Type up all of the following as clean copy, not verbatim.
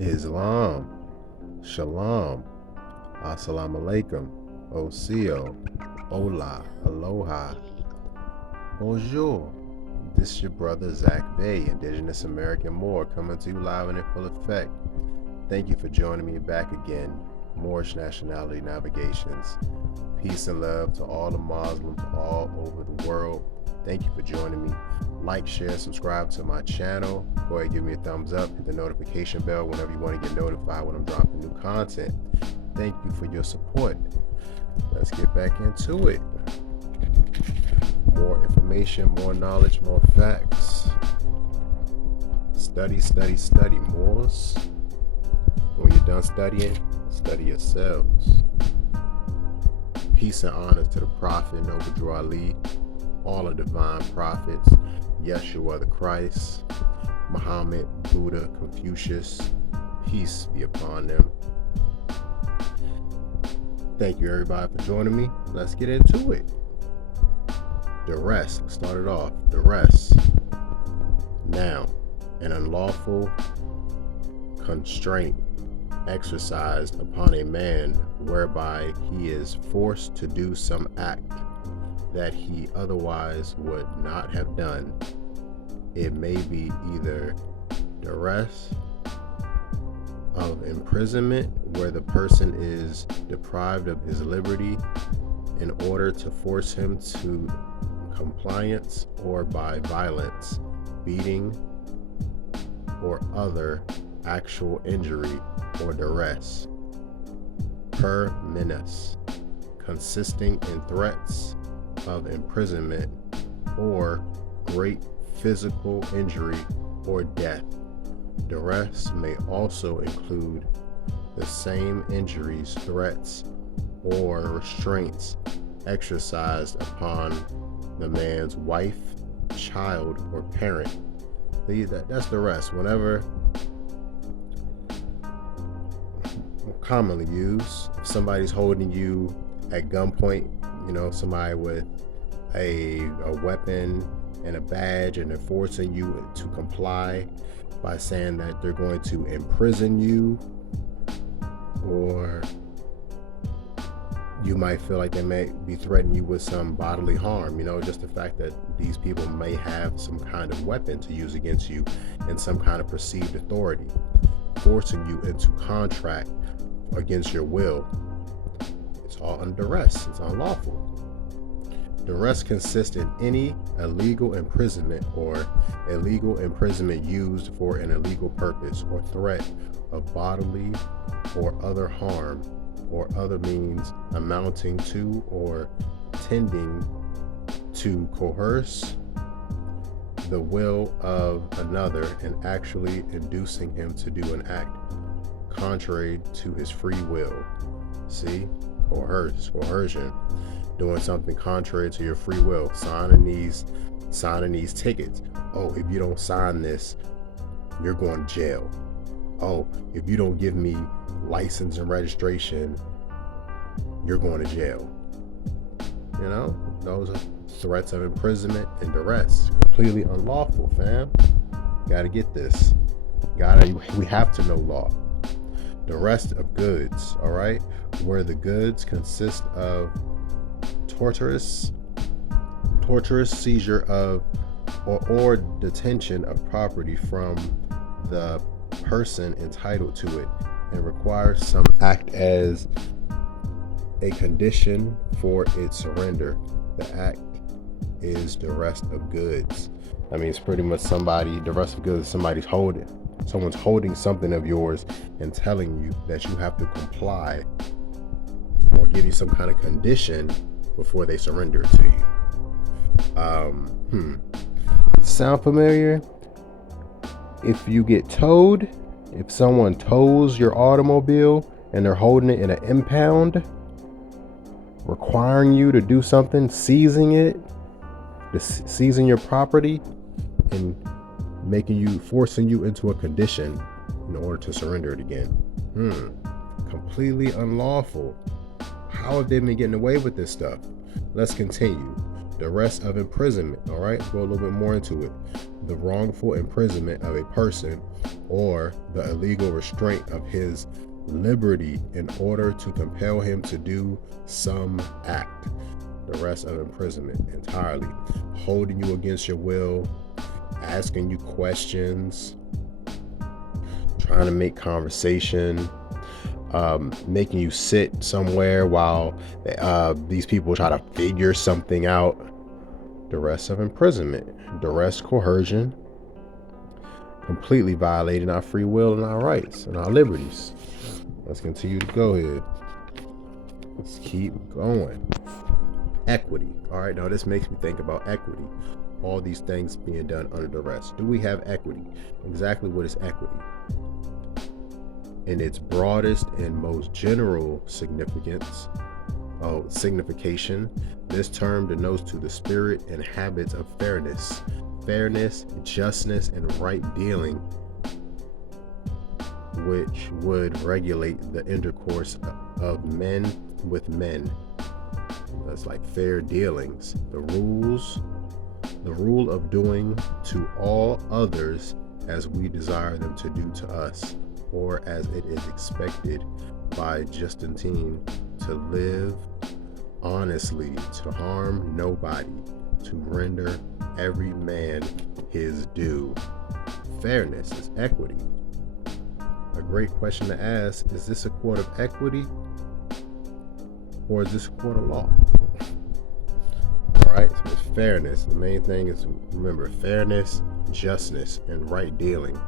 Islam, Shalom, I.S.L.A.M, Osio, Hola, Aloha, Bonjour. This is your brother Tarik Bey, Indigenous American Moor, coming to you live and in full effect. Thank you for joining me back again. Moorish Nationality Navigations. Peace and love to all the Muslims all over the world. Thank you for joining me. Like, share, subscribe to my channel. Go ahead and give me a thumbs up. Hit the notification bell whenever you want to get notified when I'm dropping new content. Thank you for your support. Let's get back into it. More information, more knowledge, more facts. Study, study, study, Moors. When you're done studying, study yourselves. Peace and honor to the Prophet, Noble Drew Ali, all the divine prophets, Yeshua the Christ, Muhammad, Buddha, Confucius, peace be upon them. Thank you everybody for joining me. Let's get into it. Duress, let's start it off. Duress. Now, an unlawful constraint exercised upon a man whereby he is forced to do some act that he otherwise would not have done. It may be either duress of imprisonment, where the person is deprived of his liberty in order to force him to compliance, or by violence, beating, or other actual injury or duress, per menace, consisting in threats of imprisonment or great physical injury or death. Duress may also include the same injuries, threats, or restraints exercised upon the man's wife, child, or parent. That's duress. Whenever commonly used, if somebody's holding you at gunpoint, somebody with a weapon and a badge, and they're forcing you to comply by saying that they're going to imprison you, or you might feel like they may be threatening you with some bodily harm, just the fact that these people may have some kind of weapon to use against you and some kind of perceived authority, forcing you into contract against your will. It's all under duress. It's unlawful. Duress consists in any illegal imprisonment or illegal imprisonment used for an illegal purpose or threat of bodily or other harm, or other means amounting to or tending to coerce the will of another and actually inducing him to do an act contrary to his free will. See? Coercion. Doing something contrary to your free will. Signing these tickets. Oh, if you don't sign this, you're going to jail. Oh, if you don't give me license and registration, you're going to jail. Those are threats of imprisonment and duress. Completely unlawful, fam. Gotta get this. We have to know law. Duress of goods, all right? Where the goods consist of torturous seizure of or detention of property from the person entitled to it, and requires some act as a condition for its surrender. The act is duress of goods. It's pretty much duress of goods. Someone's holding something of yours and telling you that you have to comply or give you some kind of condition before they surrender it to you. Sound familiar? If you get towed, if someone tows your automobile and they're holding it in an impound, requiring you to do something, seizing your property, and forcing you into a condition in order to surrender it again. Completely unlawful. How have they been getting away with this stuff? Let's continue. Duress of imprisonment. All right, let's go a little bit more into it. The wrongful imprisonment of a person or the illegal restraint of his liberty in order to compel him to do some act. Duress of imprisonment entirely. Holding you against your will, asking you questions, trying to make conversation, making you sit somewhere while these people try to figure something out. Duress of imprisonment, duress, coercion, completely violating our free will and our rights and our liberties. Let's continue to go here. Let's keep going. Equity. All right, now this makes me think about equity. All these things being done under duress. Do we have equity? Exactly what is equity? In its broadest and most general signification, this term denotes to the spirit and habits of fairness, justness, and right dealing, which would regulate the intercourse of men with men. That's like fair dealings. The rule of doing to all others as we desire them to do to us, or as it is expected by Justine, to live honestly, to harm nobody, to render every man his due. Fairness is equity. A great question to ask, is this a court of equity or is this a court of law? All right, so it's fairness. The main thing is, remember, fairness, justness, and right dealing.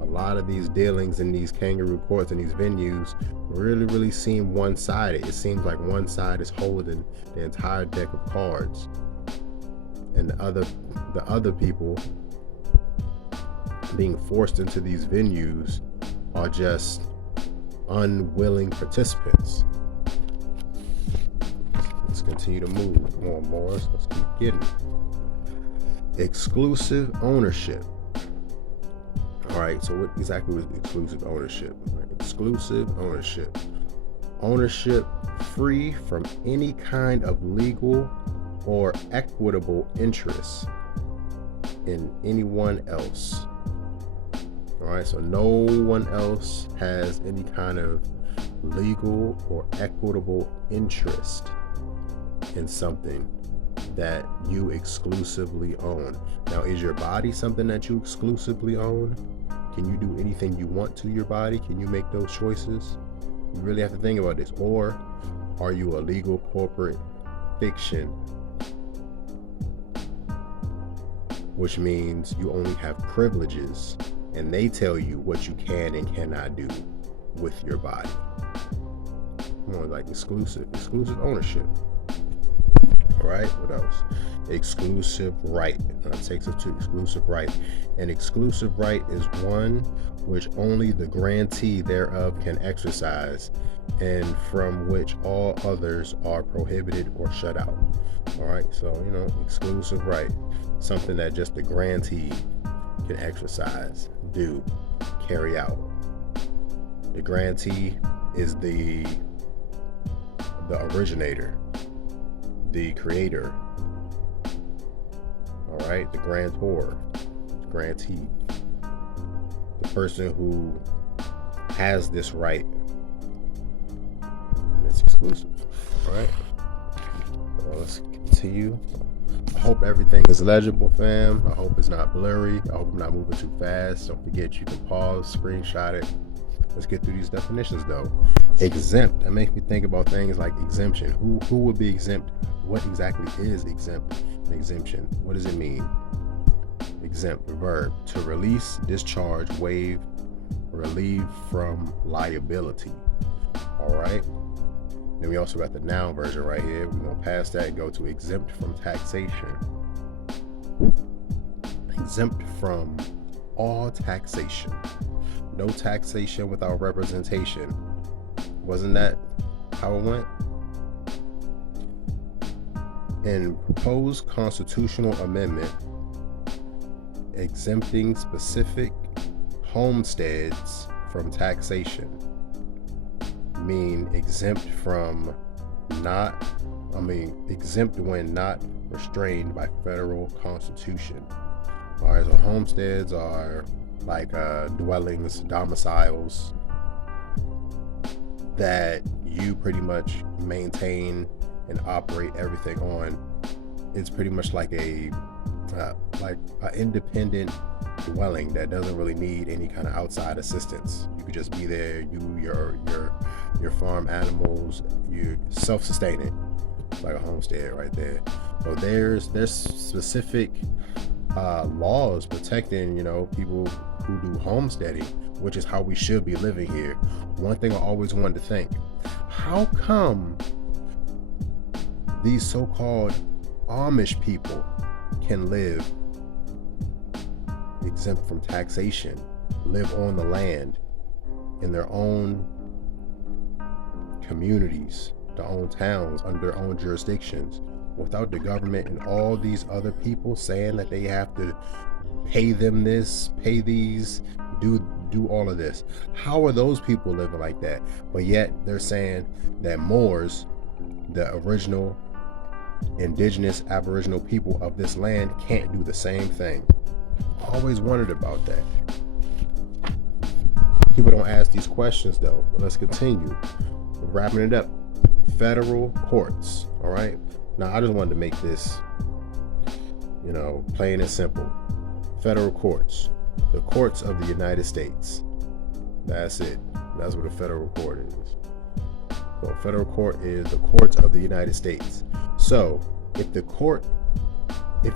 A lot of these dealings in these kangaroo courts and these venues really seem one-sided. It seems like one side is holding the entire deck of cards, and the other people being forced into these venues are just unwilling participants. Let's continue to move. Come on, boys. Let's keep getting it. Exclusive ownership. All right, so what exactly was exclusive ownership? Exclusive ownership. Ownership free from any kind of legal or equitable interest in anyone else. All right, so no one else has any kind of legal or equitable interest in something that you exclusively own. Now, is your body something that you exclusively own? Can you do anything you want to your body? Can you make those choices? You really have to think about this. Or are you a legal corporate fiction, which means you only have privileges and they tell you what you can and cannot do with your body? More like exclusive ownership. All right, what else? Exclusive right. That takes us to exclusive right. An exclusive right is one which only the grantee thereof can exercise, and from which all others are prohibited or shut out. All right, so exclusive right, something that just the grantee can exercise, do, carry out. The grantee is the originator, the creator. All right, the grantor, grantee, the person who has this right. And it's exclusive. All right, so let's continue. I hope everything is legible, fam. I hope it's not blurry. I hope I'm not moving too fast. Don't forget, you can pause, screenshot it. Let's get through these definitions, though. Exempt. That makes me think about things like exemption. Who would be exempt? What exactly is exempt? An exemption. What does it mean? Exempt, the verb. To release, discharge, waive, relieve from liability. All right. Then we also got the noun version right here. We're going to pass that and go to exempt from taxation. Exempt from all taxation. No taxation without representation. Wasn't that how it went? In proposed constitutional amendment exempting specific homesteads from taxation, mean exempt from not exempt when not restrained by federal constitution. All right, so homesteads are like dwellings, domiciles that you pretty much maintain and operate everything on. It's pretty much like a an independent dwelling that doesn't really need any kind of outside assistance. You could just be there. Your farm animals, you're self-sustaining. It's like a homestead right there. So there's specific laws protecting people who do homesteading, which is how we should be living here. One thing I always wanted to think: how come these so-called Amish people can live exempt from taxation, live on the land in their own communities, their own towns, under their own jurisdictions, without the government and all these other people saying that they have to pay them this, pay these, do all of this? How are those people living like that? But yet they're saying that Moors, the original indigenous aboriginal people of this land, can't do the same thing. Always wondered about that. People don't ask these questions though. But let's continue. Wrapping it up. Federal courts. All right. Now I just wanted to make this, plain and simple. Federal courts. The courts of the United States. That's it. That's what a federal court is. So a federal court is the courts of the United States. So if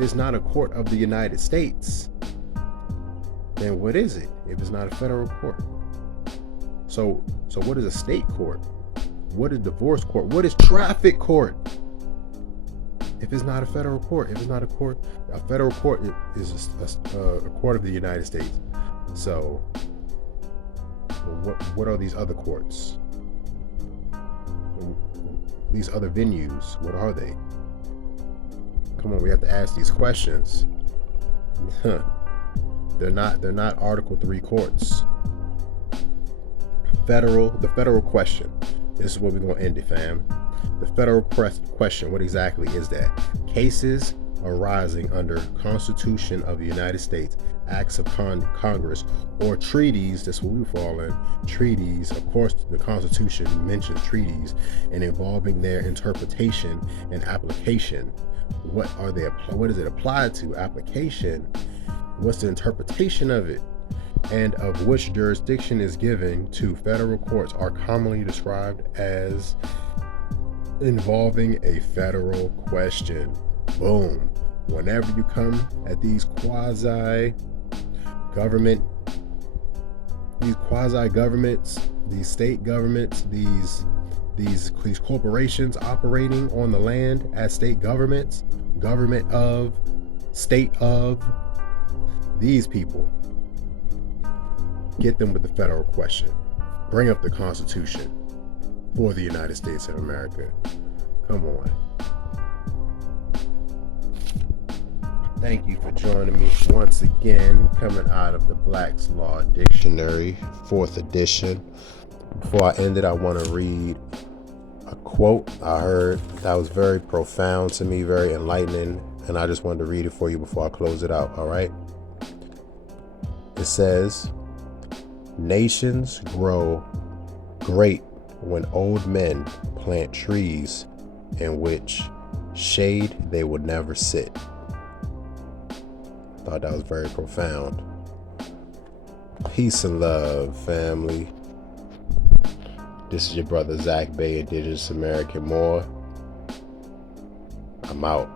it's not a court of the United States, then what is it if it's not a federal court? So what is a state court? What is divorce court? What is traffic court? If it's not a federal court, if it's not a court, a federal court is a court of the United States. So what are these other courts? These other venues, what are they? Come on, we have to ask these questions. They're not Article 3 courts. The federal question. This is where we're gonna end it, fam. The federal question, what exactly is that? Cases arising under Constitution of the United States, acts of Congress, or treaties. That's what we fall in. Treaties, of course, the Constitution mentions treaties, and involving their interpretation and application. What does it apply to? Application. What's the interpretation of it? And of which jurisdiction is given to federal courts are commonly described as involving a federal question. Boom. Whenever you come at these quasi-governments, these state governments, these corporations operating on the land as state governments, government of, state of, these people, get them with the federal question. Bring up the Constitution for the United States of America. Come on. Thank you for joining me once again, coming out of the Black's Law Dictionary, 4th edition. Before I end it, I want to read a quote I heard that was very profound to me, very enlightening, and I just wanted to read it for you before I close it out, all right? It says, "Nations grow great when old men plant trees in which shade they would never sit." I thought that was very profound. Peace and love, family. This is your brother Zach Bey, Indigenous American Moor. I'm out.